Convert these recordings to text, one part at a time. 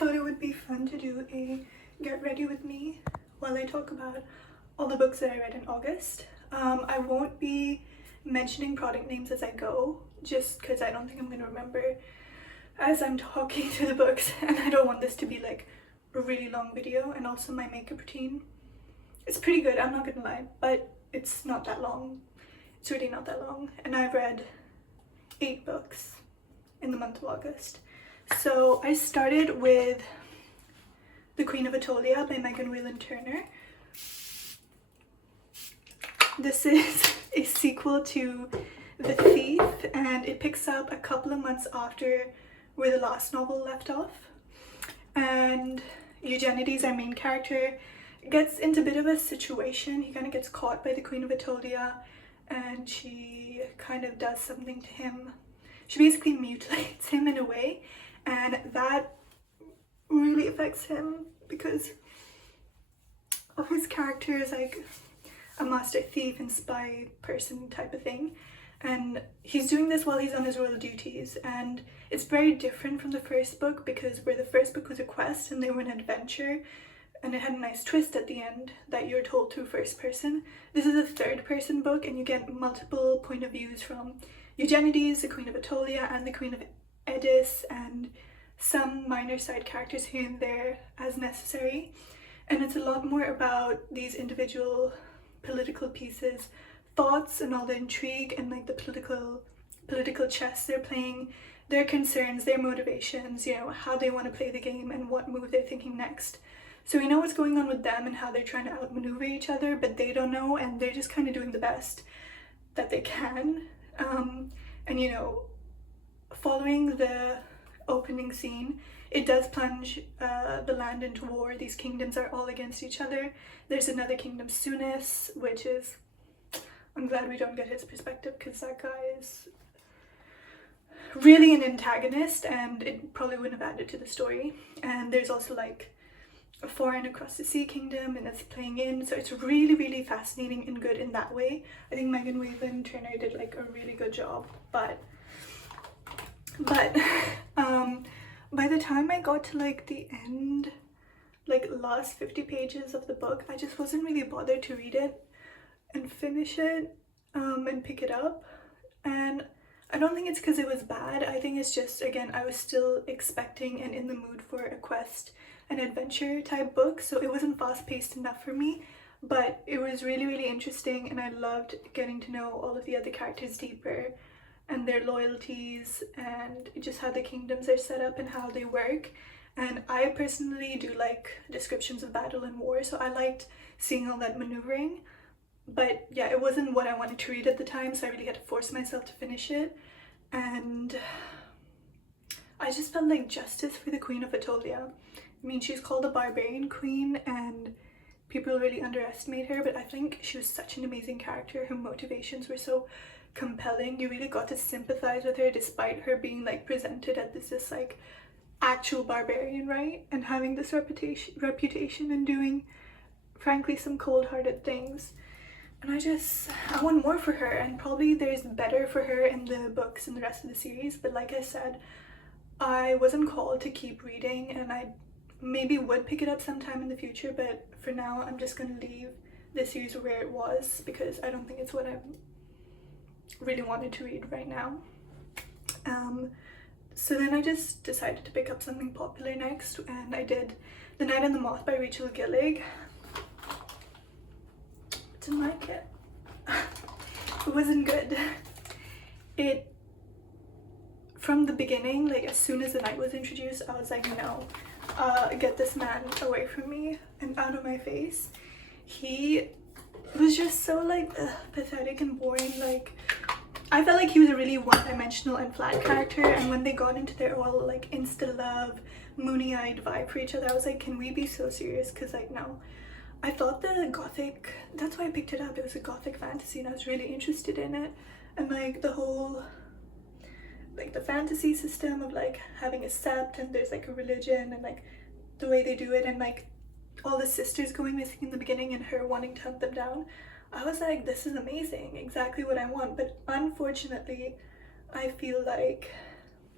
thought it would be fun to do a get ready with me while I talk about all the books that I read in August. I won't be mentioning product names as I go, just because I don't think I'm going to remember as I'm talking through the books, and I don't want this to be like a really long video. And also my makeup routine, it's pretty good, I'm not gonna lie, but it's not that long. It's really not that long, and I've read 8 books in the month of August. So I started with The Queen of Attolia by Whalen Turner. This is a sequel to The Thief, and it picks up a couple of months after where the last novel left off. And Eugenides, our main character, gets into a bit of a situation. He kind of gets caught by the Queen of Attolia, and she kind of does something to him. She basically mutilates him in a way, and that really affects him because of his character is like a master thief and spy person type of thing, and he's doing this while he's on his royal duties. And it's very different from the first book, because where the first book was a quest and they were an adventure and it had a nice twist at the end that you're told through first person, this is a third person book, and you get multiple point of views from Eugenides, the Queen of Attolia, and the Queen of Edis, and some minor side characters here and there as necessary. And it's a lot more about these individual political pieces, thoughts, and all the intrigue and like the political chess they're playing, their concerns, their motivations, you know, how they want to play the game and what move they're thinking next. So we know what's going on with them and how they're trying to outmaneuver each other, but they don't know, and they're just kind of doing the best that they can. And you know, following the opening scene, it does plunge the land into war. These kingdoms are all against each other. There's another kingdom, Sunis, which is, I'm glad we don't get his perspective, because that guy is really an antagonist and it probably wouldn't have added to the story. And there's also like a foreign across the sea kingdom, and it's playing in, so it's really, really fascinating and good in that way. I think Whalen Turner did like a really good job, but by the time I got to like the end, like last 50 pages of the book, I just wasn't really bothered to read it and finish it and pick it up. And I don't think it's because it was bad. I think it's just, again, I was still expecting and in the mood for a quest, an adventure type book, so it wasn't fast-paced enough for me, but it was really, really interesting, and I loved getting to know all of the other characters deeper and their loyalties and just how the kingdoms are set up and how they work. And I personally do like descriptions of battle and war, so I liked seeing all that maneuvering. But yeah, it wasn't what I wanted to read at the time, so I really had to force myself to finish it. And I just felt like justice for the Queen of Attolia. I mean, she's called a barbarian queen and people really underestimate her, but I think she was such an amazing character. Her motivations were so compelling. You really got to sympathize with her despite her being like presented as this like actual barbarian, right? And having this reputation and doing frankly some cold-hearted things. And I want more for her, and probably there's better for her in the books and the rest of the series, but like I said, I wasn't called to keep reading, and I maybe would pick it up sometime in the future, but for now I'm just gonna leave the series where it was, because I don't think it's what I really wanted to read right now. So then I just decided to pick up something popular next, and I did The Night and the Moth by Rachel Gillig. Didn't like it. It wasn't good. It, from the beginning, like as soon as the night was introduced, I was like, no, get this man away from me and out of my face. He was just so like pathetic and boring. Like, I felt like he was a really one-dimensional and flat character, and when they got into their all like insta love, moony-eyed vibe for each other, I was like, can we be so serious? Because like, no. I thought the gothic, that's why I picked it up, it was a gothic fantasy and I was really interested in it. And like the whole, like the fantasy system of like having a sept and there's like a religion and like the way they do it, and like all the sisters going missing in the beginning and her wanting to hunt them down. I was like, this is amazing, exactly what I want. But unfortunately, I feel like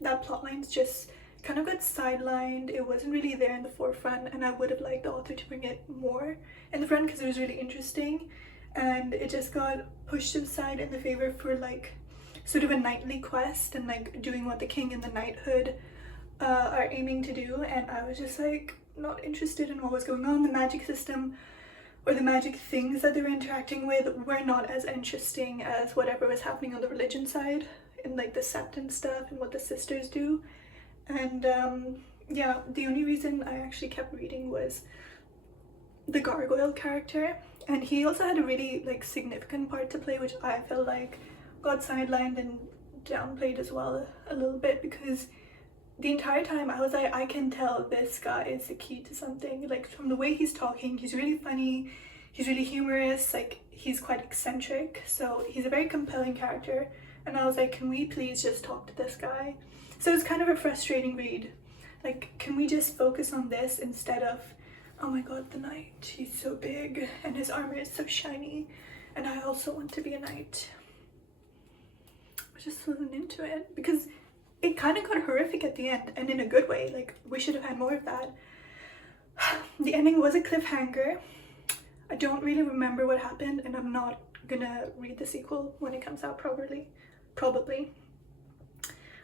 that plotline's just kind of got sidelined. It wasn't really there in the forefront, and I would have liked the author to bring it more in the front because it was really interesting, and it just got pushed to the side in the favor for like sort of a knightly quest and like doing what the king and the knighthood are aiming to do, and I was just like not interested in what was going on. The magic system or the magic things that they were interacting with were not as interesting as whatever was happening on the religion side and like the sept and stuff and what the sisters do. And yeah, the only reason I actually kept reading was the gargoyle character, and he also had a really like significant part to play, which I felt like got sidelined and downplayed as well a little bit, because the entire time I was like, I can tell this guy is the key to something. Like from the way he's talking, he's really funny, he's really humorous, like he's quite eccentric, so he's a very compelling character. And I was like, can we please just talk to this guy? So it's kind of a frustrating read. Like, can we just focus on this instead of, oh my god, the knight, he's so big and his armor is so shiny and I also want to be a knight. I just wasn't into it because it kind of got horrific at the end, and in a good way. Like, we should have had more of that. The ending was a cliffhanger. I don't really remember what happened, and I'm not gonna read the sequel when it comes out probably.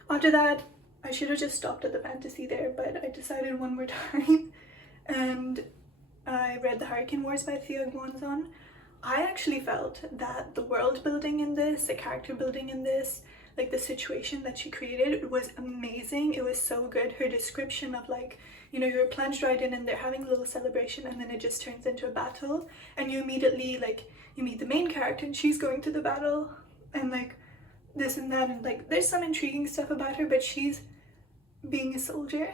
After that, I should have just stopped at the fantasy there, but I decided one more time and I read The Hurricane Wars by Thea Guanzon. I actually felt that the world building in this, the character building in this, like the situation that she created was amazing. It was so good. Her description of like, you know, you're plunged right in and they're having a little celebration and then it just turns into a battle, and you immediately like, you meet the main character and she's going to the battle and like this and that, and like there's some intriguing stuff about her, but she's being a soldier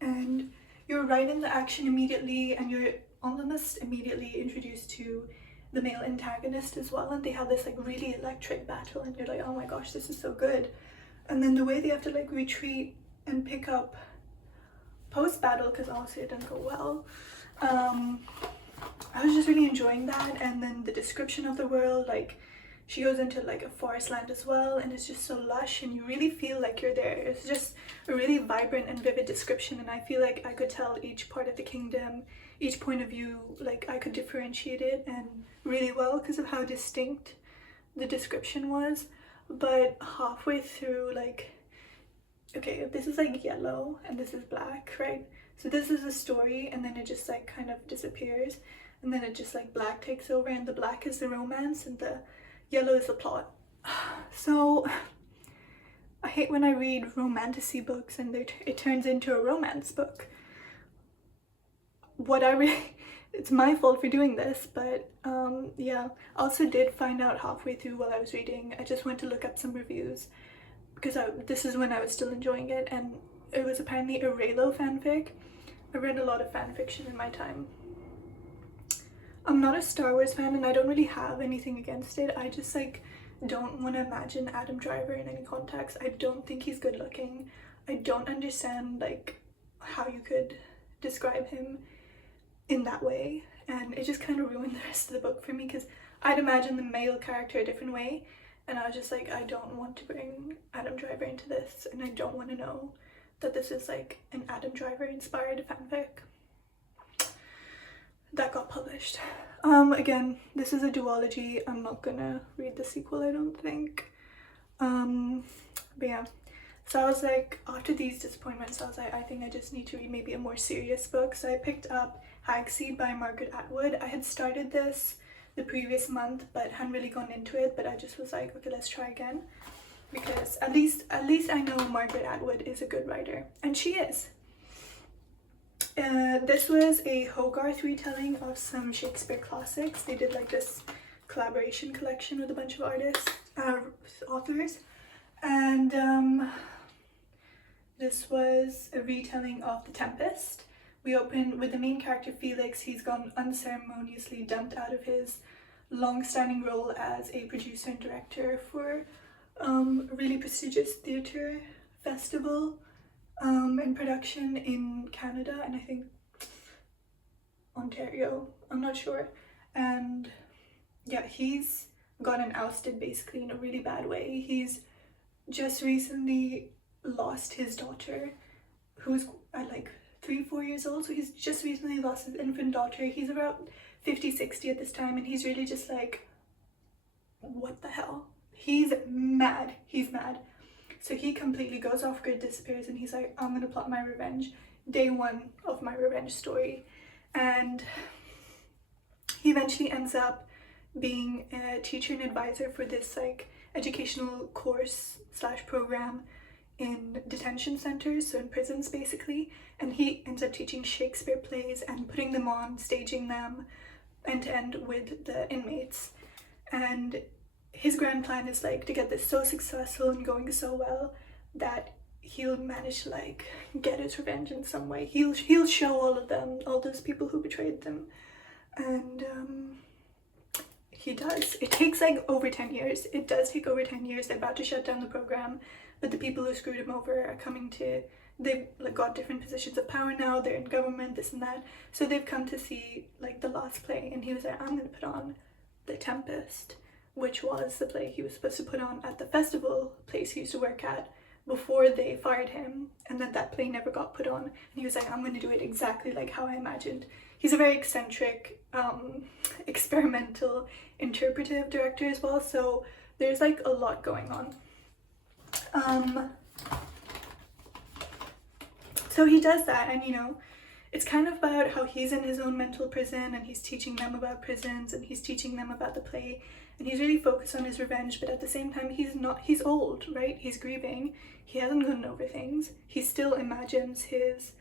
and you're right in the action immediately, and you're almost immediately introduced to the male antagonist as well, and they have this like really electric battle and you're like, oh my gosh, this is so good. And then the way they have to like retreat and pick up post battle, because obviously it didn't go well, I was just really enjoying that. And then the description of the world, like she goes into like a forest land as well, and it's just so lush and you really feel like you're there. It's just a really vibrant and vivid description, and I feel like I could tell each part of the kingdom, each point of view, like I could differentiate it and really well because of how distinct the description was. But halfway through, like, okay, this is like yellow and this is black, right? So this is a story, and then it just like kind of disappears, and then it just like black takes over, and the black is the romance and the yellow is the plot. So I hate when I read romantasy books and it turns into a romance book. It's my fault for doing this, but yeah. I also did find out halfway through while I was reading, I just went to look up some reviews because this is when I was still enjoying it, and it was apparently a Raylo fanfic. I read a lot of fan fiction in my time. I'm not a Star Wars fan and I don't really have anything against it. I just like don't want to imagine Adam Driver in any context. I don't think he's good looking. I don't understand like how you could describe him in that way, and it just kind of ruined the rest of the book for me because I'd imagine the male character a different way, and I was just like, I don't want to bring Adam Driver into this, and I don't want to know that this is like an Adam Driver inspired fanfic that got published. Again, this is a duology. I'm not gonna read the sequel, I don't think. But yeah, so I was like, after these disappointments, I was like, I think I just need to read maybe a more serious book. So I picked up Hag-Seed by Margaret Atwood. I had started this the previous month but hadn't really gone into it, but I just was like, okay, let's try again, because at least I know Margaret Atwood is a good writer, and she is. This was a Hogarth retelling of some Shakespeare classics. They did like this collaboration collection with a bunch of artists, authors, and this was a retelling of The Tempest. We open with the main character Felix. He's gone unceremoniously dumped out of his long-standing role as a producer and director for a really prestigious theatre festival and production in Canada, and I think Ontario, I'm not sure. And yeah, he's gotten ousted basically in a really bad way. He's just recently lost his daughter, who's like 3-4 years old, so he's just recently lost his infant daughter. He's about 50-60 at this time, and he's really just like, what the hell? He's mad. So he completely goes off grid, disappears, and he's like, I'm gonna plot my revenge. Day 1 of my revenge story. And he eventually ends up being a teacher and advisor for this like educational course / program in detention centers, so in prisons basically, and he ends up teaching Shakespeare plays and putting them on, staging them end to end with the inmates. And his grand plan is like to get this so successful and going so well that he'll manage to like get his revenge in some way. He'll show all those people who betrayed them, and he does. It takes like over 10 years. It does take over 10 years. They're about to shut down the program, but the people who screwed him over are coming to, they've like got different positions of power now. They're in government, this and that. So they've come to see like the last play, and he was like, I'm gonna put on The Tempest, which was the play he was supposed to put on at the festival place he used to work at before they fired him, and then that play never got put on. And he was like, I'm going to do it exactly like how I imagined. He's a very eccentric, experimental, interpretive director as well, so there's like a lot going on. So he does that, and you know, it's kind of about how he's in his own mental prison, and he's teaching them about prisons, and he's teaching them about the play, and he's really focused on his revenge, but at the same time he's old, right? He's grieving. He hasn't gotten over things. He still imagines his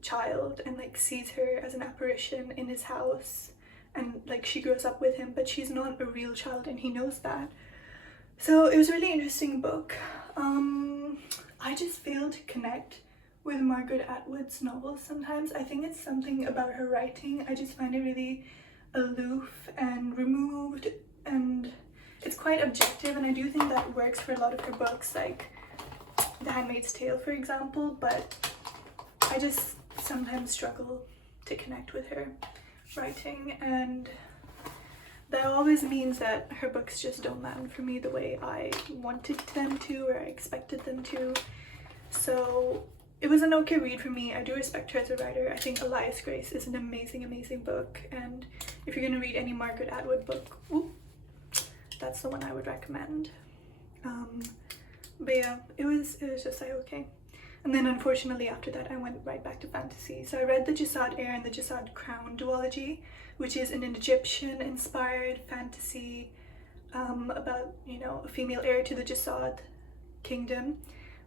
child and like sees her as an apparition in his house, and like she grows up with him, but she's not a real child, and he knows that. So it was a really interesting book. I just fail to connect with Margaret Atwood's novels sometimes. I think it's something about her writing. I just find it really aloof and removed, and it's quite objective, and I do think that works for a lot of her books, like The Handmaid's Tale, for example, but I just sometimes struggle to connect with her writing, and that always means that her books just don't land for me the way I wanted them to or I expected them to. So it was an okay read for me. I do respect her as a writer. I think Elias Grace is an amazing book, and if you're gonna read any Margaret Atwood book, that's the one I would recommend. But yeah, it was just like okay. And then unfortunately after that I went right back to fantasy. So I read the Jasad Heir and the Jasad Crown duology, which is an Egyptian inspired fantasy about, you know, a female heir to the Jasad kingdom,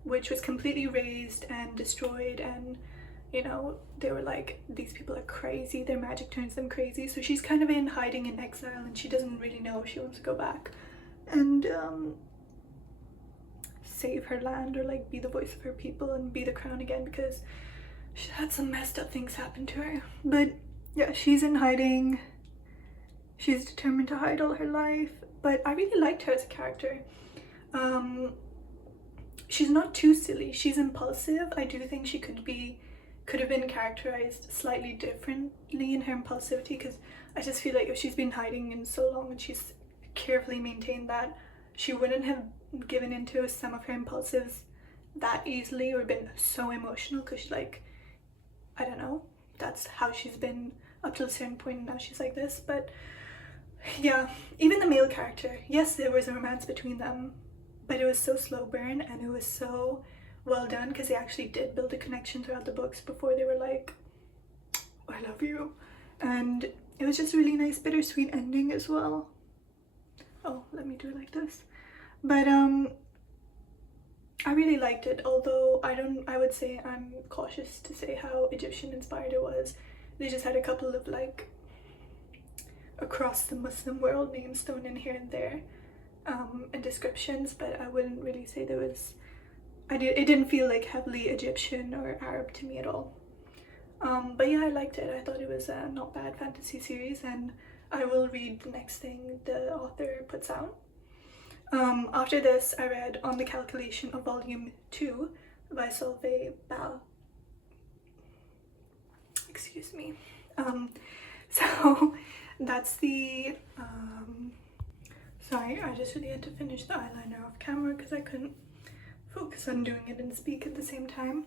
which was completely razed and destroyed, and you know, they were like, these people are crazy, their magic turns them crazy. So she's kind of in hiding in exile, and she doesn't really know if she wants to go back and save her land or like be the voice of her people and be the crown again, because she had some messed up things happen to her. But yeah, she's in hiding. She's determined to hide all her life, but I really liked her as a character. She's not too silly. She's impulsive. I do think she could have been characterized slightly differently in her impulsivity, because I just feel like if she's been hiding in so long and she's carefully maintained that, she wouldn't have given into some of her impulsives that easily or been so emotional, because like, I don't know, that's how she's been up to a certain point, and now she's like this. But yeah, even the male character, yes, there was a romance between them, but it was so slow burn, and it was so well done, because they actually did build a connection throughout the books before they were like, I love you. And it was just a really nice bittersweet ending as well. Oh, let me do it like this. But I really liked it, although I would say I'm cautious to say how Egyptian inspired it was. They just had a couple of like across the Muslim world names thrown in here and there and descriptions, but I wouldn't really say there was, it didn't feel like heavily Egyptian or Arab to me at all. But yeah, I liked it. I thought it was a not bad fantasy series, and I will read the next thing the author puts out. After this, I read On the Calculation of Volume 2 by Solvej Balle. Excuse me. So that's the, sorry, I just really had to finish the eyeliner off camera because I couldn't focus on doing it and speak at the same time.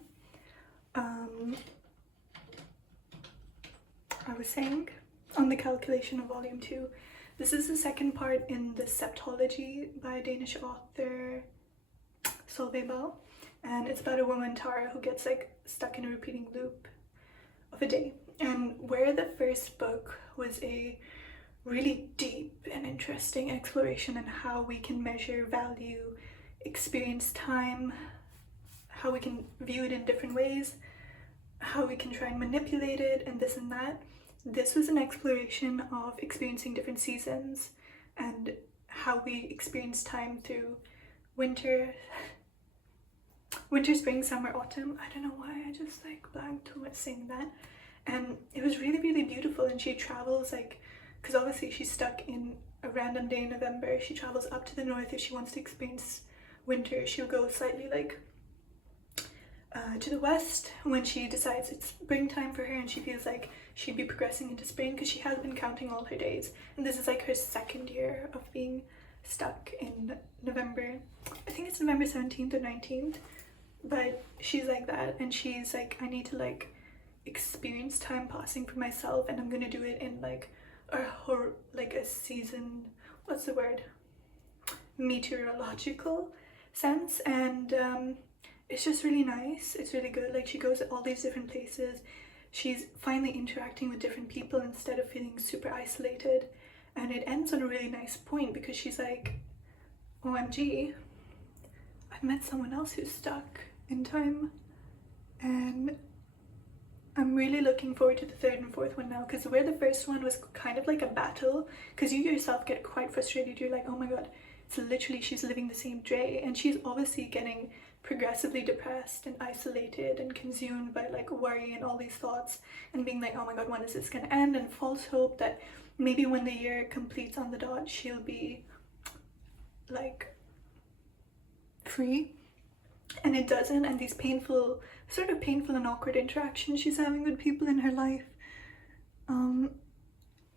I was saying, on the calculation of volume 2. This is the second part in the Septology by Danish author Solvej, and it's about a woman, Tara, who gets like stuck in a repeating loop of a day. And where the first book was a really deep and interesting exploration in how we can measure value, experience time, how we can view it in different ways, how we can try and manipulate it, and this and that. This was an exploration of experiencing different seasons and how we experience time through winter, spring, summer, autumn. I don't know why I just like blanked when saying that. And it was really, really beautiful. And she travels like, because obviously she's stuck in a random day in November. She travels up to the north if she wants to experience winter. She'll go slightly like to the west when she decides it's springtime for her and she feels like she'd be progressing into spring, because she has been counting all her days. And this is like her second year of being stuck in November. I think it's November 17th or 19th, but she's like that, and she's like, I need to like experience time passing for myself, and I'm gonna do it in like a season, what's the word, meteorological sense. And it's just really nice. It's really good. Like, she goes to all these different places. She's finally interacting with different people instead of feeling super isolated, and it ends on a really nice point because she's like, OMG, I've met someone else who's stuck in time. And I'm really looking forward to the third and fourth one now, because where the first one was kind of like a battle, because you yourself get quite frustrated. You're like, oh my god, it's literally, she's living the same day, and she's obviously getting progressively depressed and isolated and consumed by like worry and all these thoughts, and being like, oh my god, when is this gonna end? And false hope that maybe when the year completes on the dot, she'll be like free. And it doesn't. And these sort of painful and awkward interactions she's having with people in her life,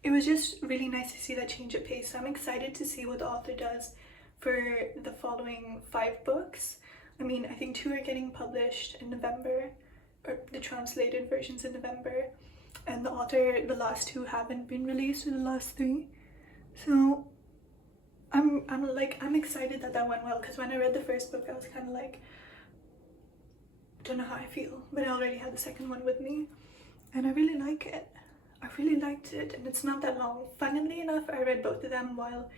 it was just really nice to see that change of pace. So I'm excited to see what the author does for the following 5 books. I mean, I think 2 are getting published in November, or the translated versions in November, and the last 2 haven't been released, or the last 3. So I'm excited that went well, because when I read the first book I was kind of like, don't know how I feel, but I already had the second one with me, and I really like it. I really liked it, and it's not that long. Funnily enough, I read both of them while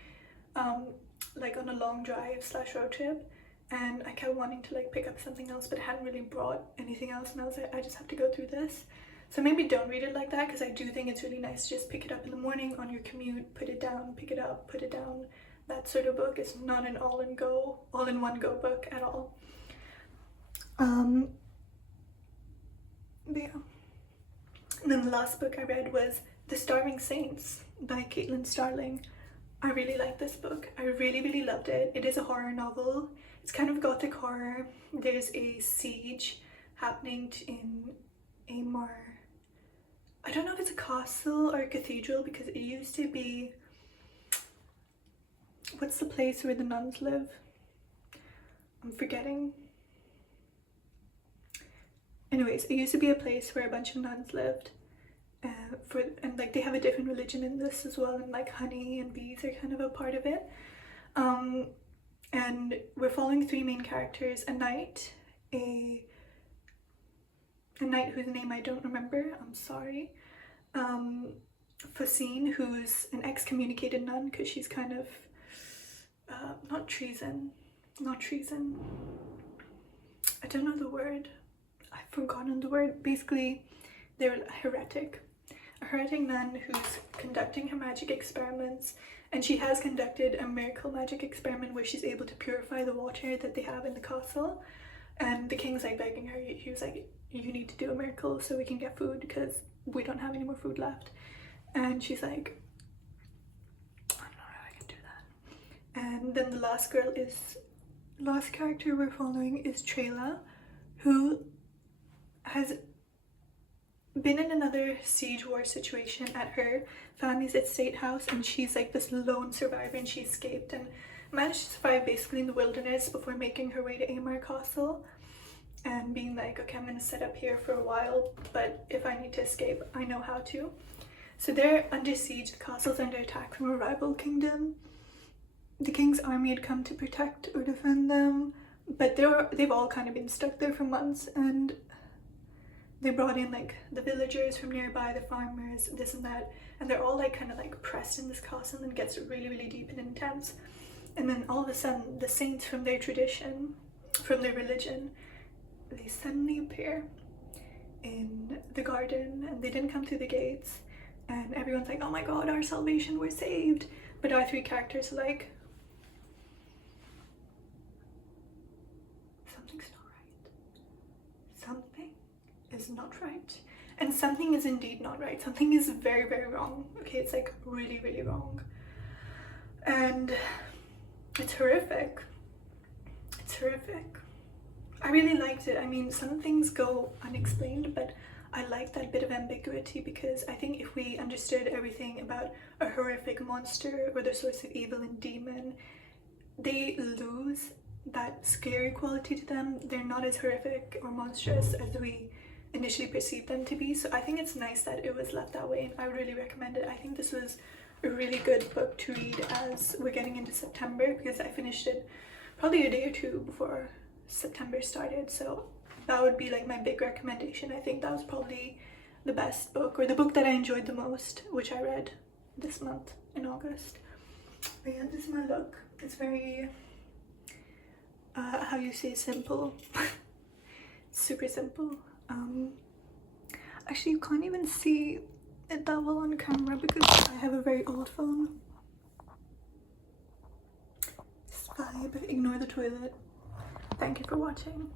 like on a long drive / road trip, and I kept wanting to like pick up something else, but hadn't really brought anything else, and I was like, I just have to go through this. So maybe don't read it like that, because I do think it's really nice to just pick it up in the morning on your commute, put it down, pick it up, put it down. That sort of book is not an all-in-one go book at all. But yeah. And then the last book I read was The Starving Saints by Starling. I really like this book. I really, really loved it. It is a horror novel. It's kind of gothic horror. There's a siege happening in Amour. I don't know if it's a castle or a cathedral, because it used to be, what's the place where the nuns live? I'm forgetting. Anyways, it used to be a place where a bunch of nuns lived, and like they have a different religion in this as well, and like honey and bees are kind of a part of it. And we're following 3 main characters: a knight whose name I don't remember, I'm sorry, Posay, who's an excommunicated nun, because she's kind of not treason, I don't know the word, I've forgotten the word. Basically, they're a heretic nun who's conducting her magic experiments, and she has conducted a miracle magic experiment where she's able to purify the water that they have in the castle. And the king's like begging her, he was like, you need to do a miracle so we can get food, because we don't have any more food left. And she's like, I don't know how I can do that. And then the last character we're following is Thea, who has been in another siege war situation at her family's estate house, and she's like this lone survivor, and she escaped and managed to survive basically in the wilderness before making her way to Amour Castle and being like, okay, I'm gonna set up here for a while, but if I need to escape, I know how to. So they're under siege, the castle's under attack from a rival kingdom. The king's army had come to protect or defend them, but they've all kind of been stuck there for months, and they brought in like the villagers from nearby, the farmers, this and that, and they're all like kind of like pressed in this castle, and it gets really, really deep and intense. And then all of a sudden, the saints from their tradition, from their religion, they suddenly appear in the garden, and they didn't come through the gates, and everyone's like, oh my god, our salvation, we're saved. But our three characters are like, something's not right. Something is not right. And something is indeed not right. Something is very, very wrong. Okay, it's like really, really wrong. And it's horrific. It's horrific. I really liked it. I mean, some things go unexplained, but I like that bit of ambiguity, because I think if we understood everything about a horrific monster or the source of evil and demon, they lose that scary quality to them. They're not as horrific or monstrous as we initially perceived them to be. So I think it's nice that it was left that way, and I would really recommend it. I think this was a really good book to read as we're getting into September, because I finished it probably a day or two before September started. So that would be like my big recommendation. I think that was probably the best book, or the book that I enjoyed the most, which I read this month in August. But yeah, this is my look. It's very how you say simple. Super simple. Actually, you can't even see it that well on camera because I have a very old phone. This vibe. Ignore the toilet. Thank you for watching.